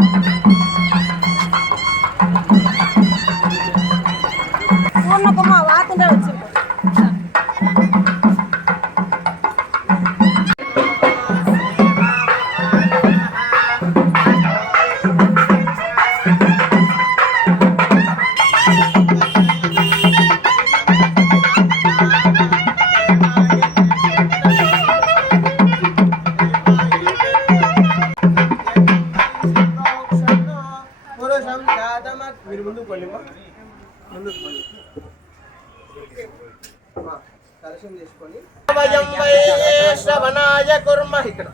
Mm-hmm. పురుషం జాతమత్ మీరు ముందుకు పోండి అమ్మా. ముందుకు పోండి. దర్శనం చేసుకొని. వయం కుర్మ ఇక్కడ.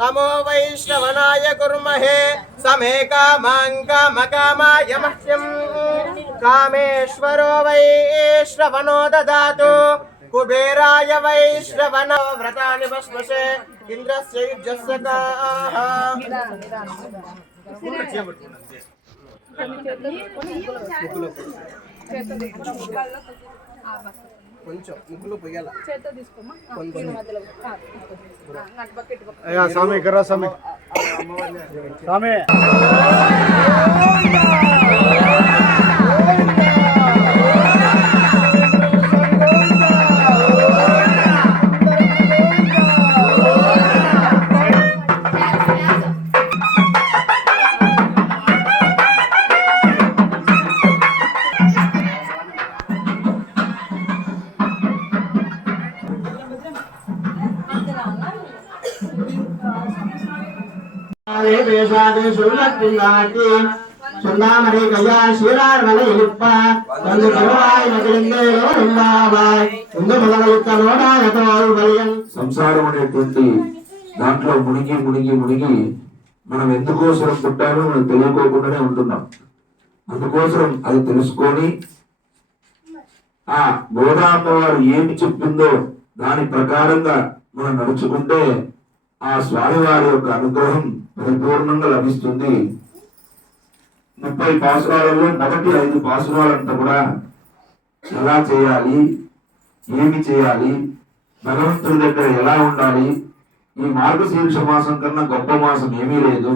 నమో వైష్ణవనాయ కుర్మహే సమే కామాంగమకామాయ మహ్యం కామేశ్వరో వైష్ణవనో దదాతు. కుబేరాయ వైష్ణవన వ్రతాని భస్మసే. ఇంద్రస్య యుజ్యస్య కొంచెం ముగ్గులో పొయ్యాల అయ్యా స్వామి ఇక్కడ స్వామి. స్వామి సంసారం అనేటువంటి దాంట్లో మునిగి మునిగి మునిగి మనం ఎందుకోసం పుట్టామో మనం తెలియకోకుండానే ఉంటున్నాం. అందుకోసం అది తెలుసుకొని ఆ గోదామ్మ వారు ఏమి చెప్పిందో దాని ప్రకారంగా మనం నడుచుకుంటే ఆ స్వామివారి యొక్క అనుగ్రహం పరిపూర్ణంగా లభిస్తుంది. ముప్పై పాసురాలలో మొదటి ఐదు పాసురాలంతా కూడా ఎలా చేయాలి? ఏమి చేయాలి? భగవంతుడి దగ్గర ఎలా ఉండాలి? ఈ మార్గశీర్ష మాసం కన్నా గొప్ప మాసం ఏమీ లేదు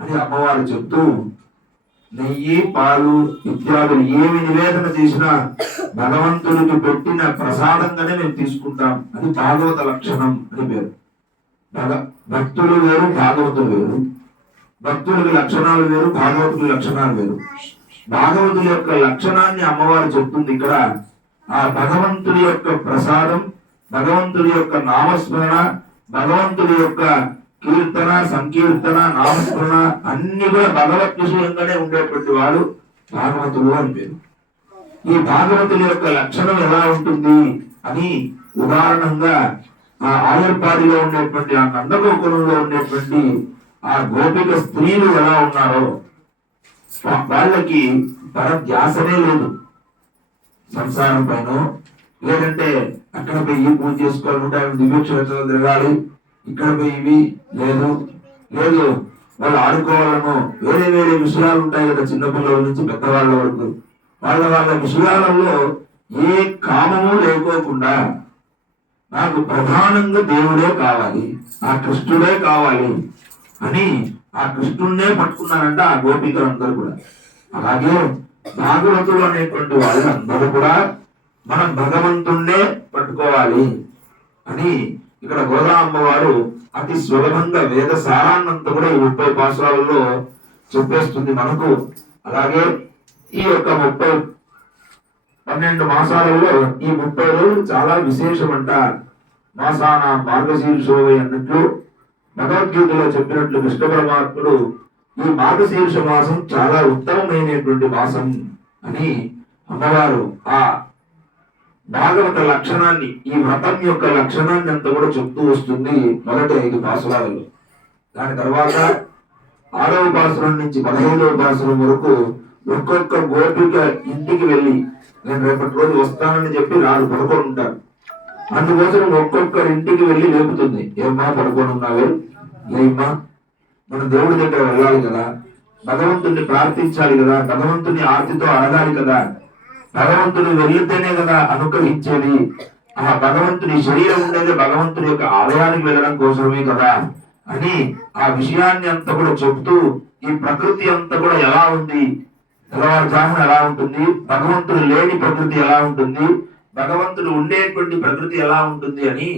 అని అమ్మవారు చెప్తూ నెయ్యి పాలు ఇత్యాదులు ఏమి నివేదన చేసినా భగవంతుడికి పెట్టిన ప్రసాదంగానే మేము తీసుకుంటాం. అది భాగవత లక్షణం అని పేరు. భక్తులు వేరు భాగవతులు వేరు. భక్తులకు లక్షణాలు వేరు భాగవతుల లక్షణాలు వేరు. భాగవతుల యొక్క లక్షణాన్ని అమ్మవారు చెప్తుంది ఇక్కడ. ఆ భగవంతుడి యొక్క ప్రసాదం భగవంతుడి యొక్క నామస్మరణ భగవంతుడి యొక్క కీర్తన సంకీర్తన నామస్మరణ అన్ని కూడా భగవత్ విషయంగానే ఉండేటువంటి వాడు భాగవతుడు అని పేరు. ఈ భాగవతుల యొక్క లక్షణం ఎలా ఉంటుంది అని ఉదాహరణంగా ఆ ఆయర్పాడిలో ఉండేటువంటి ఆ నందగోకులంలో ఉండేటువంటి ఆ గోపిక స్త్రీలు ఎలా ఉన్నారో వాళ్ళకి పరధ్యాసనే లేదు. సంసారం పైన. లేదంటే అక్కడ పోయి ఈ పూజ చేసుకోవాలి ఆమె దివ్యక్షేత్రం తిరగాలి. ఇక్కడ పోయి ఇవి లేదు. లేదు. వాళ్ళు ఆడుకోవాలను వేరే వేరే విషయాలు ఉంటాయి కదా చిన్నపిల్లల నుంచి పెద్దవాళ్ళ వరకు. వాళ్ళ వాళ్ళ విషయాలలో ఏ కామము లేకోకుండా నాకు ప్రధానంగా దేవుడే కావాలి ఆ కృష్ణుడే కావాలి అని ఆ కృష్ణుడినే పట్టుకున్నారంట ఆ గోపికలందరూ కూడా. అలాగే భాగవతులు అనేటువంటి వాళ్ళందరూ కూడా మనం భగవంతుణ్ణే పట్టుకోవాలి అని ఇక్కడ గోదా అమ్మవారు అతి సులభంగా వేద సారాన్నంతా కూడా ఈ ముప్పై పాశాలలో చెప్పేస్తుంది మనకు. అలాగే ఈ యొక్క ముప్పై పన్నెండు మాసాలలో ఈ ముప్పై రోజులు చాలా విశేషమంట. మాసాన మార్గశీర్షోవై అన్నట్లు భగవద్గీతలో చెప్పినట్లు కృష్ణ పరమాత్ముడు ఈ మార్గశీర్ష మాసం చాలా ఉత్తమమైనటువంటి మాసం అని అమ్మవారు ఆ భాగవత లక్షణాన్ని ఈ వ్రతం యొక్క లక్షణాన్ని అంతా కూడా చెప్తూ వస్తుంది మొదటి ఐదు పాసురాలలో. దాని తర్వాత ఆరవ పాసురం నుంచి పదహైదవ పాసురం వరకు ఒక్కొక్క గోపిక ఇంటికి వెళ్ళి నేను రేపటి రోజు వస్తానని చెప్పి రాడు పడుకొని ఉంటారు అందుకోసం ఒక్కొక్కరి ఇంటికి వెళ్ళి లేపుతుంది. ఏమ్మా పడుకొని ఉన్నావే? ఏమ్మా మన దేవుడి దగ్గర వెళ్ళాలి కదా. భగవంతుని ప్రార్థించాలి కదా. భగవంతుని ఆర్తితో అడగాలి కదా. భగవంతుడు వెళ్తేనే కదా అనుగ్రహించేది. ఆ భగవంతుని శరీరం ఉండేది భగవంతుని యొక్క ఆలయానికి వెళ్ళడం కోసమే కదా అని ఆ విషయాన్ని అంతా కూడా చెప్తూ ఈ ప్రకృతి అంతా కూడా ఎలా ఉంది? తెల్లవారుజామున ఎలా ఉంటుంది? భగవంతుడు లేని ప్రకృతి ఎలా ఉంటుంది? భగవంతుడు ఉండేటువంటి ప్రకృతి ఎలా ఉంటుంది అని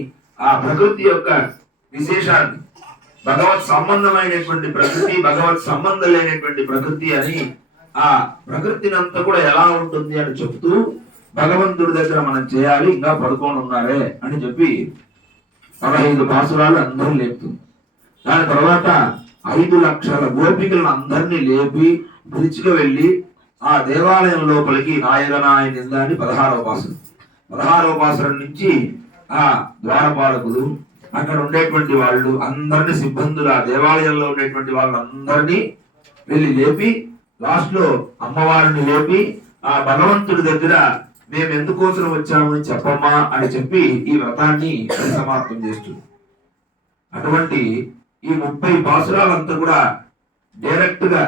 ఆ ప్రకృతి యొక్క విశేషాన్ని భగవత్ సంబంధమైనటువంటి ప్రకృతి భగవత్ సంబంధం లేనటువంటి ప్రకృతి అని ఆ ప్రకృతినంతా కూడా ఎలా ఉంటుంది అని చెప్తూ భగవంతుడి దగ్గర మనం చేయాలి ఇంకా పడుకొని ఉన్నారే అని చెప్పి పదహైదు పాసురాలు అందరూ లేపుతుంది. దాని తర్వాత ఐదు లక్షల గోపికలను అందరినీ లేపి పిలుచుకు వెళ్ళి ఆ దేవాలయం లోపలికి నాయగనాయ నింద అని పదహారవ పాసరం పదహారవ పాసరం నుంచి ఆ ద్వారపాలకులు అక్కడ ఉండేటువంటి వాళ్ళు అందరిని సిబ్బందులు ఆ దేవాలయంలో ఉండేటువంటి వాళ్ళందరినీ వెళ్ళి లేపి లాస్ట్లో అమ్మవారిని లేపి ఆ భగవంతుడి దగ్గర మేము ఎందుకోసం వచ్చామని చెప్పమ్మా అని చెప్పి ఈ వ్రతాన్ని సమాప్తం చేస్తుంది. అటువంటి ఈ ముప్పై పాసురాలంతా కూడా డైరెక్ట్గా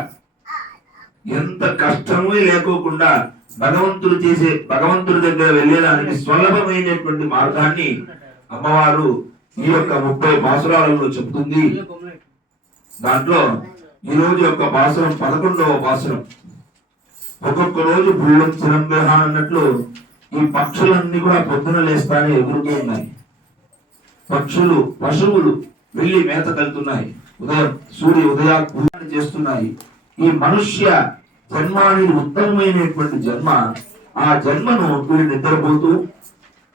ఎంత కష్టము లేకోకుండా భగవంతుడు చేసే భగవంతుడి దగ్గర వెళ్ళేదానికి స్వలభమైనటువంటి మార్గాన్ని అమ్మవారు ఈ యొక్క ముప్పై పాసురాలలో చెబుతుంది. దాంట్లో ఈ రోజు యొక్క పాసురం పదకొండవ పాసురం. ఒక్కొక్క రోజు భూలం చిరంగ్రహం అన్నట్లు ఈ పక్షులన్నీ కూడా పొద్దున లేస్తానే ఎగురుతూ ఉన్నాయి. పక్షులు పశువులు వెళ్ళి మేత కలుతున్నాయి. ఉదయం సూర్య ఉదయ పూజలు చేస్తున్నాయి. ఈ మనుష్య జన్మ అనేది ఉత్తమమైనటువంటి జన్మ ఆ జన్మను వీడు నిద్రపోతూ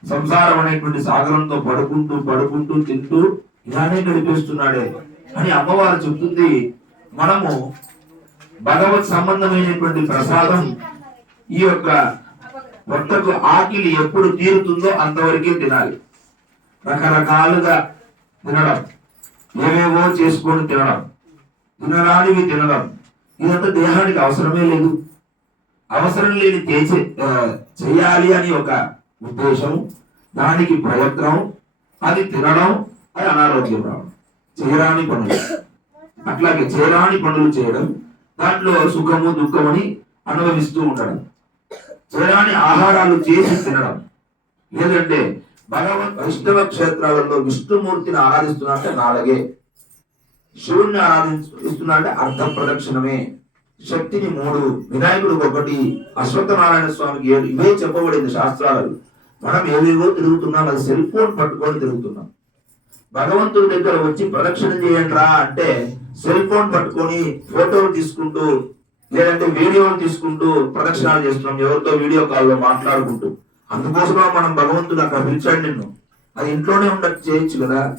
సంసారం అనేటువంటి సాగరంతో పడుకుంటూ పడుకుంటూ తింటూ ఇలానే గడిపేస్తున్నాడే అని అమ్మవారు చెప్తుంది. మనము భగవత్ సంబంధమైనటువంటి ప్రసాదం ఈ యొక్క భర్తకు ఆకిలి ఎప్పుడు తీరుతుందో అంతవరకే తినాలి. రకరకాలుగా తినడం. ఏవేవో చేసుకొని తినడం. తినరానివి తినడం. ఇదంతా దేహానికి అవసరమే లేదు. అవసరం లేని చేసే చేయాలి అని ఒక ఉద్దేశం దానికి ప్రయత్నం. అది తినడం. అది అనారోగ్యం రావడం. చేయరాని పనులు. అట్లాగే చేయరాని పనులు చేయడం. దాంట్లో సుఖము దుఃఖమని అనుభవిస్తూ ఉండడం. చేయరాని ఆహారాలు చేసి తినడం. లేదంటే భగవత్ వైష్ణవ క్షేత్రాలలో విష్ణుమూర్తిని ఆరాధిస్తున్నారంటే నాలుగే. శివుణ్ణి ఆరాధిస్తున్నా అంటే అర్ధ ప్రదక్షిణమే. శక్తిని మూడు వినాయకుడు ఒకటి అశ్వత్థనారాయణ స్వామికి ఏడు ఇవే చెప్పబడింది శాస్త్రాలలో మనం ఏవేవో తిరుగుతున్నాం అది సెల్ ఫోన్ పట్టుకొని తిరుగుతున్నాం. భగవంతుడి దగ్గర వచ్చి ప్రదక్షిణ చేయండి రా అంటే సెల్ ఫోన్ పట్టుకొని ఫోటోలు తీసుకుంటూ లేదంటే వీడియోలు తీసుకుంటూ ప్రదక్షిణాలు చేస్తున్నాం. ఎవరితో వీడియో కాల్లో మాట్లాడుకుంటూ. అందుకోసమే మనం భగవంతుడు అక్కడ పిలిచాడు నిన్ను. అది ఇంట్లోనే ఉండక చేయొచ్చు కదా.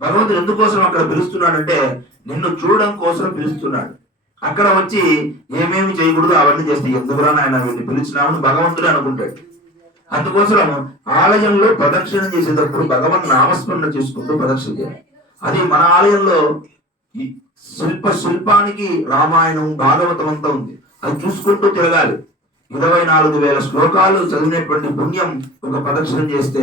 భగవంతుడు ఎందుకోసం అక్కడ పిలుస్తున్నాడంటే నిన్ను చూడడం కోసం పిలుస్తున్నాడు. అక్కడ వచ్చి ఏమేమి చేయకూడదు అవన్నీ చేస్తే ఎందుకురా నాయన వీడిని పిలిచినామని భగవంతుడే అనుకుంటాడు. అందుకోసం ఆలయంలో ప్రదక్షిణ చేసేటప్పుడు భగవన్ నామస్మరణ చేసుకుంటూ ప్రదక్షిణ చేయాలి. అది మన ఆలయంలో శిల్ప శిల్పానికి రామాయణం భాగవతం అంతా ఉంది. అది చూసుకుంటూ తిరగాలి. ఇరవై నాలుగు వేల శ్లోకాలు చదివినటువంటి పుణ్యం ఒక ప్రదక్షిణం చేస్తే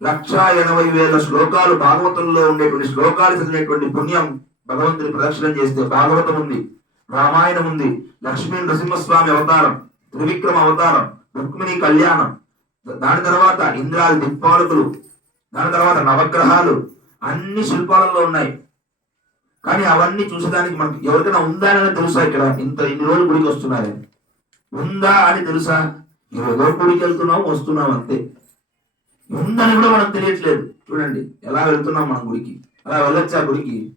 లక్ష ఎనభై వేల శ్లోకాలు భాగవతంలో ఉండేటువంటి శ్లోకాలు చదివినటువంటి పుణ్యం భగవంతుని ప్రదక్షిణం చేస్తే భాగవతం ఉంది రామాయణం ఉంది లక్ష్మీ నరసింహస్వామి అవతారం త్రివిక్రమ అవతారం రుక్మిణి కళ్యాణం దాని తర్వాత ఇంద్రాది దిక్పాలకులు దాని తర్వాత నవగ్రహాలు అన్ని శిల్పాలలో ఉన్నాయి. కానీ అవన్నీ చూసేదానికి మనకి ఎవరికైనా ఉందా అని తెలుసా ఇక్కడ? ఇంత ఇన్ని రోజులు గుడికి వస్తున్నారని ఉందా అని తెలుసా? ఏదో గుడికి వెళ్తున్నాం వస్తున్నాం అంతే. ఉందని కూడా మనకు తెలియట్లేదు. చూడండి ఎలా వెళ్తున్నాం మనం గుడికి? అలా వెళ్ళొచ్చా గుడికి?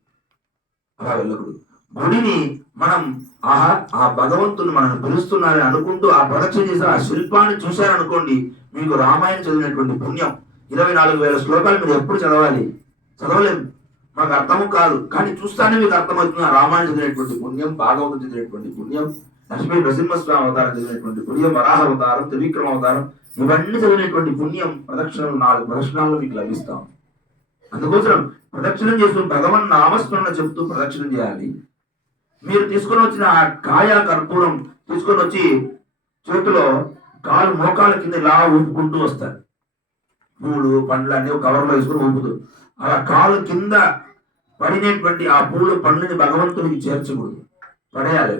అలా వెళ్ళకూడదు. గుడిని మనం ఆహా ఆ భగవంతుని మనల్ని పిలుస్తున్నారని అనుకుంటూ ఆ ప్రదక్షిణ చేసిన ఆ శిల్పాన్ని చూశారనుకోండి మీకు రామాయణం చదివినటువంటి పుణ్యం. ఇరవై నాలుగు వేల శ్లోకాలు మీరు ఎప్పుడు చదవాలి? చదవలేము మాకు అర్థము కాదు. కానీ చూస్తానే మీకు అర్థమవుతుంది. రామాయణం చదివినటువంటి పుణ్యం భాగవతం చదివినటువంటి పుణ్యం లక్ష్మీ నృసింహస్వామి అవతారం చదివినటువంటి పుణ్యం వరాహ అవతారం త్రివిక్రమ అవతారం ఇవన్నీ చదివినటువంటి పుణ్యం ప్రదక్షిణలు నాలుగు ప్రదక్షిణాల్లో మీకు లభిస్తాం అందుకోసం ప్రదక్షిణం చేస్తూ భగవన్ నామస్మరణ చెప్తూ ప్రదక్షిణం చేయాలి. మీరు తీసుకొని వచ్చిన ఆ కాయ కర్పూరం తీసుకొని వచ్చి చేతిలో కాలు మోకాల కింద ఇలా ఊపుకుంటూ వస్తారు. పూలు పండ్లు అన్ని కవర్లో వేసుకొని ఊపుతూ. అలా కాలు కింద పడినటువంటి ఆ పూలు పండ్లని భగవంతునికి చేర్చకూడదు. పడేయాలి.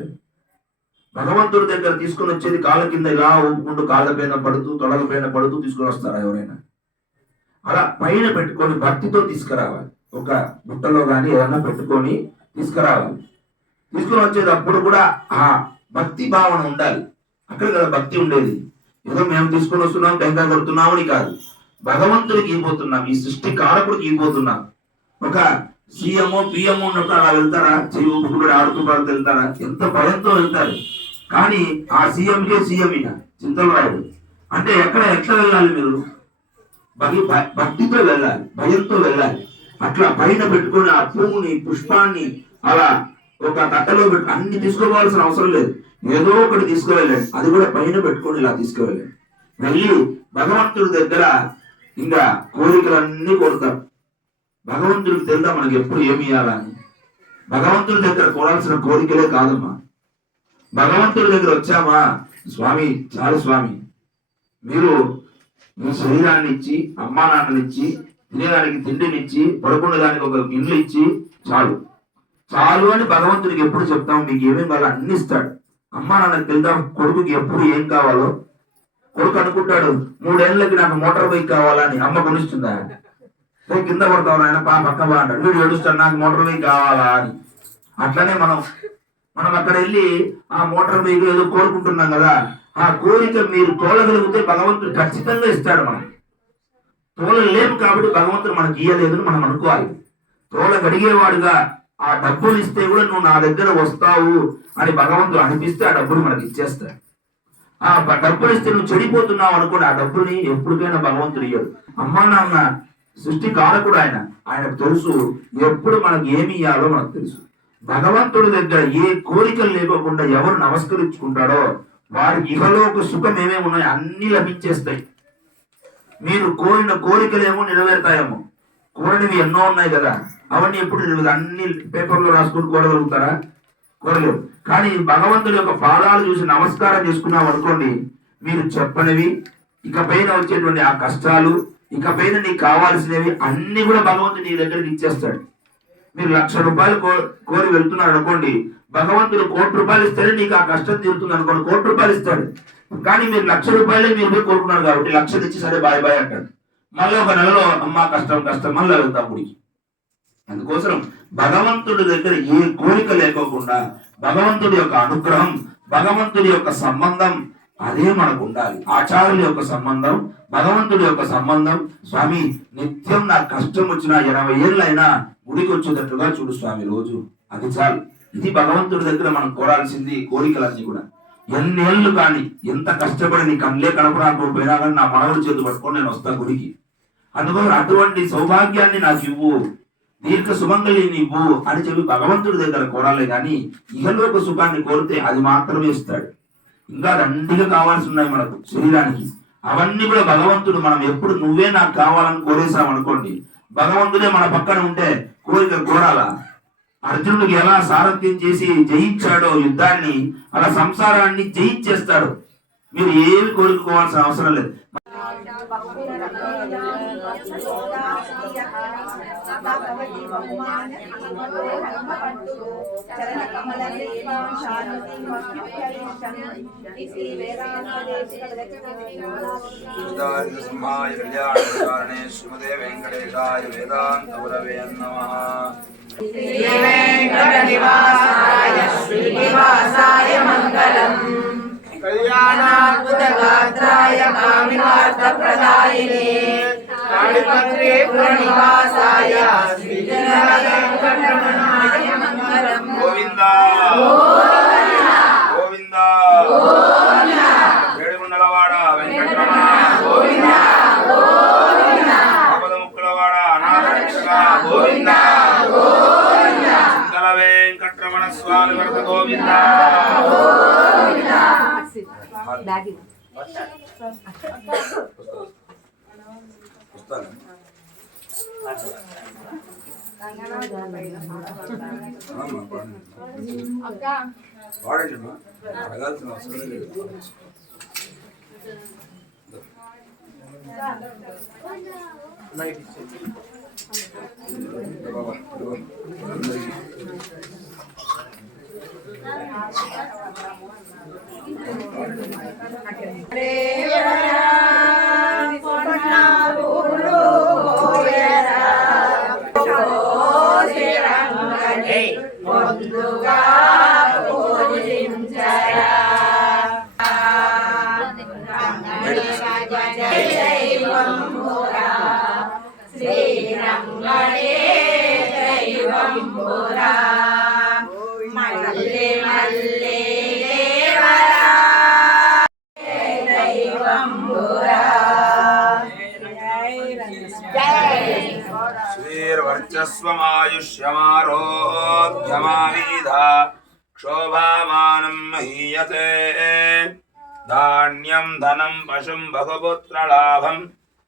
భగవంతుడి దగ్గర తీసుకొని వచ్చేది కాళ్ళ కింద ఇలా ఊపుకుంటూ కాళ్ళ పైన పడుతూ తొడల పైన పడుతూ తీసుకొని వస్తారా ఎవరైనా? అలా పైన పెట్టుకొని భక్తితో తీసుకురావాలి. ఒక బుట్టలో కానీ ఏదైనా పెట్టుకొని తీసుకురావాలి. తీసుకుని వచ్చేటప్పుడు కూడా ఆ భక్తి భావన ఉండాలి. అక్కడ కదా భక్తి ఉండేది. ఏదో మేము తీసుకొని వస్తున్నాం టెంకాయ కొడుతున్నామని కాదు. భగవంతుడికి ఇవ్వబోతున్నాం ఈ సృష్టి కారకుడికి ఇవ్వబోతున్నాం ఒక సీఎంఓ పిఎంఓ ఉన్నప్పుడు అలా వెళ్తారా? చెయ్యి ఊపుకుంటూ ఆడుతూ పాడుతూ వెళ్తారా? ఎంత భయంతో వెళ్తారు. కానీ ఆ సీఎంకే సీఎం ఈయన చింతలరాయుడు అంటే ఎక్కడ ఎట్లా వెళ్ళాలి మీరు? భగి భక్తితో వెళ్ళాలి భయంతో వెళ్ళాలి. అట్లా పైన పెట్టుకొని ఆ పువ్వుని పుష్పాన్ని అలా ఒక కట్టలో పెట్టు అన్ని తీసుకోవాల్సిన అవసరం లేదు. ఏదో ఒకటి తీసుకువెళ్ళండి. అది కూడా పైన పెట్టుకొని ఇలా తీసుకువెళ్ళండి. వెళ్ళి భగవంతుడి దగ్గర ఇంకా కోరికలన్నీ కోరుతాం భగవంతుడికి తెలుదా మనకి ఎప్పుడు ఏమి ఇవ్వాలని భగవంతుడి దగ్గర కోరాల్సిన కోరికలే కాదమ్మా. భగవంతుడి దగ్గర వచ్చామా? స్వామి చాలు స్వామి. మీరు మీ శరీరాన్ని ఇచ్చి అమ్మా నాన్ననిచ్చి తినేదానికి తిండినిచ్చి పడుకునేదానికి ఒక ఇల్లు ఇచ్చి చాలు. చాలు అని భగవంతుడికి ఎప్పుడు చెప్తాం? మీకు ఏమేమి కావాలో అన్ని ఇస్తాడు. అమ్మా నాన్నకి తెలుదా? కొడుకుకి ఎప్పుడు ఏం కావాలో? కొడుకు అనుకుంటాడు మూడేళ్ళకి నాకు మోటార్ బైక్ కావాలని అమ్మ కొనిస్తుందా? రే కింద పడతావు ఆయన పా పక్క బా అంటాడు. వీడు ఏడుస్తాడు నాకు మోటార్ బైక్ కావాలా అని. అట్లనే మనం మనం అక్కడ వెళ్ళి ఆ మోటార్ బైక్ ఏదో కోరుకుంటున్నాం కదా ఆ కోరిక మీరు తోలగలిగితే భగవంతుడు ఖచ్చితంగా ఇస్తాడు మనం తోలలేము కాబట్టి భగవంతుడు మనకి ఇయ్యలేదని మనం అనుకోవాలి. తోలగడిగేవాడుగా ఆ డబ్బులు ఇస్తే కూడా నువ్వు నా దగ్గర వస్తావు అని భగవంతుడు అనిపిస్తే ఆ డబ్బులు మనకి ఇచ్చేస్తాడు. ఆ డబ్బులు ఇస్తే నువ్వు చెడిపోతున్నావు అనుకోండి ఆ డబ్బుని ఎప్పటికైనా భగవంతుడు ఇయ్యడు. అమ్మా నాన్న సృష్టి కారకుడు ఆయన. ఆయనకు తెలుసు ఎప్పుడు మనకి ఏమి ఇయ్యాలో మనకు తెలుసు. భగవంతుడి దగ్గర ఏ కోరికలు లేకోకుండా ఎవరు నమస్కరించుకుంటాడో వారికి ఇహలోక సుఖం ఏమేమి ఉన్నాయో అన్ని లభించేస్తాయి. మీరు కోరిన కోరికలేమో నెరవేరుతాయేమో. కోరినవి ఎన్నో ఉన్నాయి కదా. అవన్నీ ఎప్పుడు నెరవేరు అన్ని పేపర్లో రాసుకుని కోరగలుగుతారా? కోరలేవు కానీ భగవంతుడి యొక్క పాదాలు చూసి నమస్కారం చేసుకున్నాం అనుకోండి మీరు చెప్పనివి ఇక పైన వచ్చేటువంటి ఆ కష్టాలు ఇక పైన నీకు కావాల్సినవి అన్ని కూడా భగవంతుడు నీ దగ్గరికి ఇచ్చేస్తాడు. మీరు లక్ష రూపాయలు కో- కోరి వెళ్తున్నారు అనుకోండి భగవంతుడు కోటి రూపాయలు ఇస్తాడు నీకు ఆ కష్టం తీరుతుంది అనుకోండి కోటి రూపాయలు ఇస్తాడు. కానీ మీరు లక్ష రూపాయలే మీరు పోయి కోరుకున్నారు కాబట్టి లక్ష తెచ్చి సరే బాయ్ బాయ్ అంటాడు. మళ్ళీ ఒక నెలలో అమ్మా కష్టం కష్టం మళ్ళీ వెళ్తాం గుడికి. అందుకోసం భగవంతుడి దగ్గర ఏ కోరిక లేకోకుండా భగవంతుడి యొక్క అనుగ్రహం భగవంతుడి యొక్క సంబంధం అదే మనకు ఉండాలి. ఆచార్యుల యొక్క సంబంధం భగవంతుడి యొక్క సంబంధం. స్వామి నిత్యం నా కష్టం వచ్చిన ఇరవై ఏళ్ళైనా గుడికొచ్చేటట్లుగా చూడు స్వామి రోజు. అది చాలు. ఇది భగవంతుడి దగ్గర మనం కోరాల్సింది కోరికలన్నీ కూడా. ఎన్నేళ్ళు కానీ ఎంత కష్టపడి నీ కళ్ళే కనపడకపోయినా కానీ నా మనవుడు చేతి పట్టుకొని నేను వస్తా గుడికి. అందువల్ల అటువంటి సౌభాగ్యాన్ని నాకు ఇవ్వు. దీర్ఘ సుమంగళిని ఇవ్వు అని చెప్పి భగవంతుడి దగ్గర కోరాలే కానీ ఇహలోక సుఖాన్ని కోరితే అది మాత్రమే ఇస్తాడు. ఇంకా దండిగా కావాల్సి ఉన్నాయి మనకు శరీరానికి. అవన్నీ కూడా భగవంతుడు మనం ఎప్పుడు నువ్వే నాకు కావాలని కోరేసాం అనుకోండి భగవంతుడే మన పక్కన ఉంటే కోరిక కోరాల? అర్జునుడికి ఎలా సారథ్యం చేసి జయించాడో యుద్ధాన్ని అలా సంసారాన్ని జయించేస్తాడు. మీరు ఏమి కోరుకోవాల్సిన అవసరం లేదు. సింహాయ కళ్యాణకారణే శ్రీమదే వెంకటేశాయ వేదాంత గురవే శ్రీనివాసాయ మంగళం. కామికార్థప్రదాయినే కాళిపత్రే పురనివాసాయ శ్రీజనవేంకటరమణాయ మంగళం అమ్మా. అడగాల్సిన అవసరం లేదు. బాబా, lugar. गृह्यते धान्यं धनं पशुं बहुपुत्रलाभं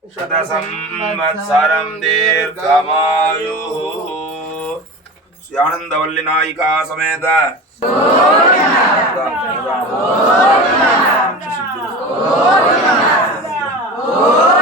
शतसंवत्सरं दीर्घमायुः श्यानन्दवल्लिनायिका समेत Oh,